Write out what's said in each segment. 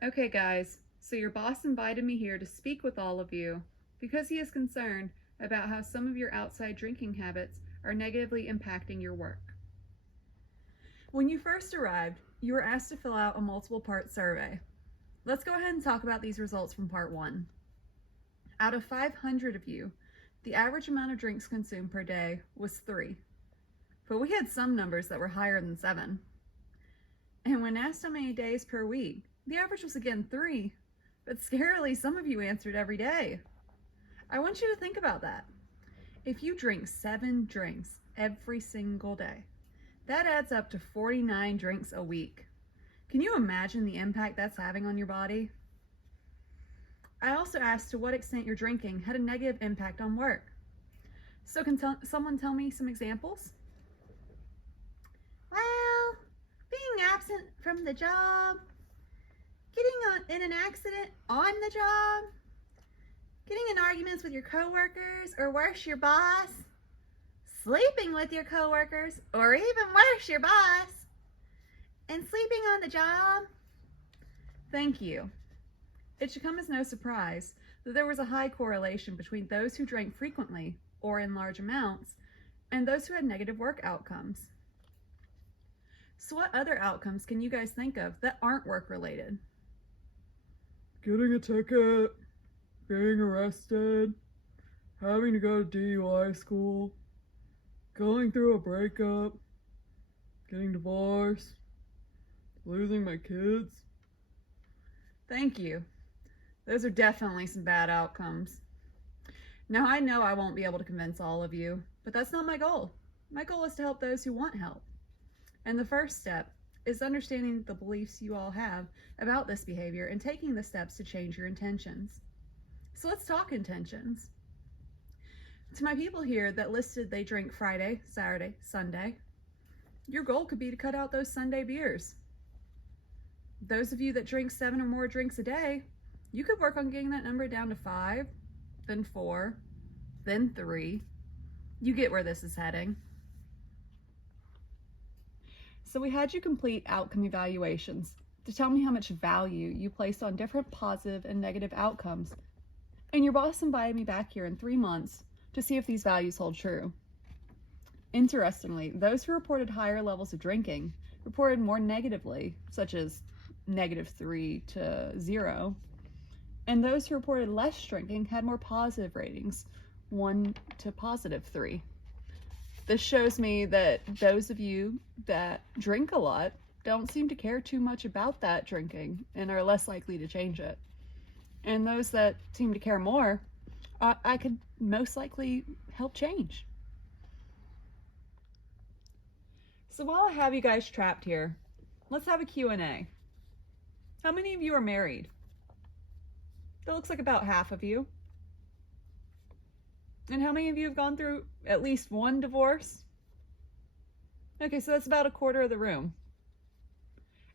Okay, guys, so your boss invited me here to speak with all of you because he is concerned about how some of your outside drinking habits are negatively impacting your work. When you first arrived, you were asked to fill out a multiple part survey. Let's go ahead and talk about these results from part 1. Out of 500 of you, the average amount of drinks consumed per day was 3, but we had some numbers that were higher than 7. And when asked how many days per week, the average was again 3, but scarily some of you answered every day. I want you to think about that. If you drink 7 drinks every single day, that adds up to 49 drinks a week. Can you imagine the impact that's having on your body? I also asked to what extent your drinking had a negative impact on work. So can someone tell me some examples? Well, being absent from the job, getting in an accident on the job, getting in arguments with your coworkers, or worse, your boss, sleeping with your coworkers, or even worse, your boss, and sleeping on the job. Thank you. It should come as no surprise that there was a high correlation between those who drank frequently or in large amounts and those who had negative work outcomes. So what other outcomes can you guys think of that aren't work related? Getting a ticket, being arrested, having to go to DUI school, going through a breakup, getting divorced, losing my kids. Thank you. Those are definitely some bad outcomes. Now I know I won't be able to convince all of you, but that's not my goal. My goal is to help those who want help. And the first step is understanding the beliefs you all have about this behavior and taking the steps to change your intentions. So let's talk intentions. To my people here that listed they drink Friday, Saturday, Sunday, your goal could be to cut out those Sunday beers. Those of you that drink 7 or more drinks a day, you could work on getting that number down to 5, then 4, then 3. You get where this is heading. So we had you complete outcome evaluations to tell me how much value you placed on different positive and negative outcomes. And your boss invited me back here in 3 months to see if these values hold true. Interestingly, those who reported higher levels of drinking reported more negatively, such as -3 to 0. And those who reported less drinking had more positive ratings, 1 to +3. This shows me that those of you that drink a lot don't seem to care too much about that drinking and are less likely to change it. And those that seem to care more, I could most likely help change. So while I have you guys trapped here, let's have a Q&A. How many of you are married? That looks like about half of you. And how many of you have gone through at least one divorce? Okay, so that's about a quarter of the room.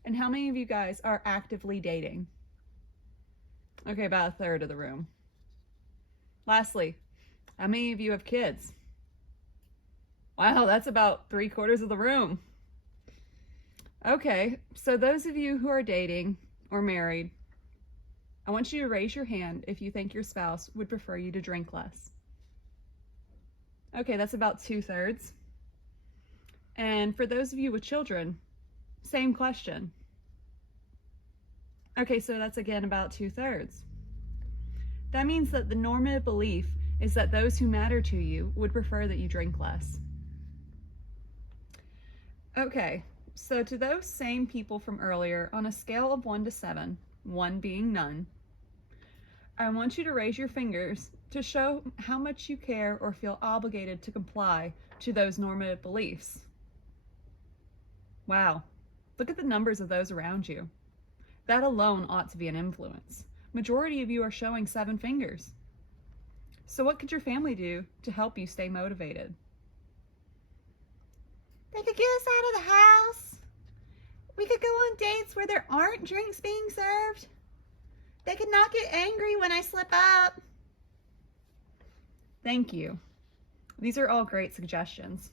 And how many of you guys are actively dating? Okay, about a third of the room. Lastly, how many of you have kids? Wow, that's about 3/4 of the room. Okay, so those of you who are dating or married, I want you to raise your hand if you think your spouse would prefer you to drink less. Okay, that's about 2/3. And for those of you with children, same question. Okay, so that's again about 2/3. That means that the normative belief is that those who matter to you would prefer that you drink less. Okay, so to those same people from earlier, on a scale of 1 to 7, 1 being none, I want you to raise your fingers to show how much you care or feel obligated to comply to those normative beliefs. Wow, look at the numbers of those around you. That alone ought to be an influence. Majority of you are showing 7 fingers. So what could your family do to help you stay motivated? They could get us out of the house. We could go on dates where there aren't drinks being served. They could not get angry when I slip up. Thank you. These are all great suggestions.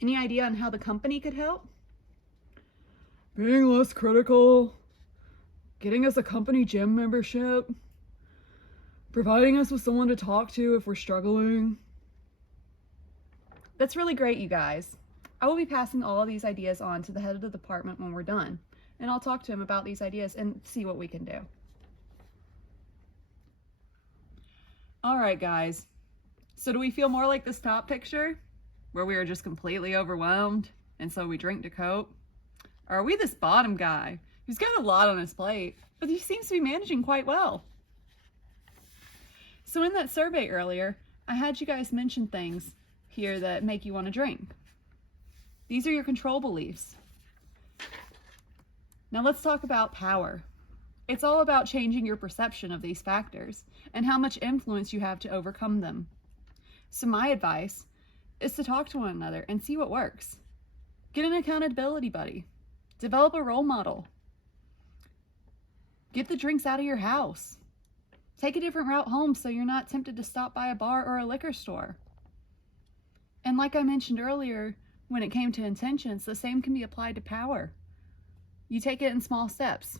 Any idea on how the company could help? Being less critical, getting us a company gym membership, providing us with someone to talk to if we're struggling. That's really great, you guys. I will be passing all of these ideas on to the head of the department when we're done, and I'll talk to him about these ideas and see what we can do. All right, guys. So do we feel more like this top picture, where we are just completely overwhelmed, and so we drink to cope? Or are we this bottom guy, who's got a lot on his plate, but he seems to be managing quite well? So in that survey earlier, I had you guys mention things here that make you want to drink. These are your control beliefs. Now let's talk about power. It's all about changing your perception of these factors and how much influence you have to overcome them. So my advice is to talk to one another and see what works. Get an accountability buddy. Develop a role model. Get the drinks out of your house. Take a different route home so you're not tempted to stop by a bar or a liquor store. And like I mentioned earlier, when it came to intentions, the same can be applied to power. You take it in small steps.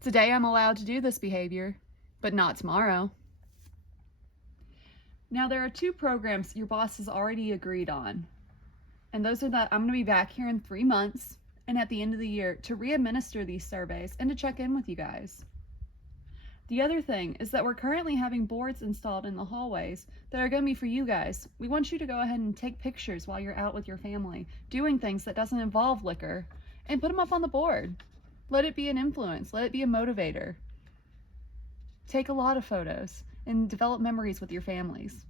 Today I'm allowed to do this behavior, but not tomorrow. Now there are 2 programs your boss has already agreed on. And those are that I'm going to be back here in 3 months and at the end of the year to re-administer these surveys and to check in with you guys. The other thing is that we're currently having boards installed in the hallways that are going to be for you guys. We want you to go ahead and take pictures while you're out with your family, doing things that doesn't involve liquor, and put them up on the board. Let it be an influence. Let it be a motivator. Take a lot of photos and develop memories with your families.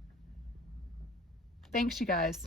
Thanks, you guys.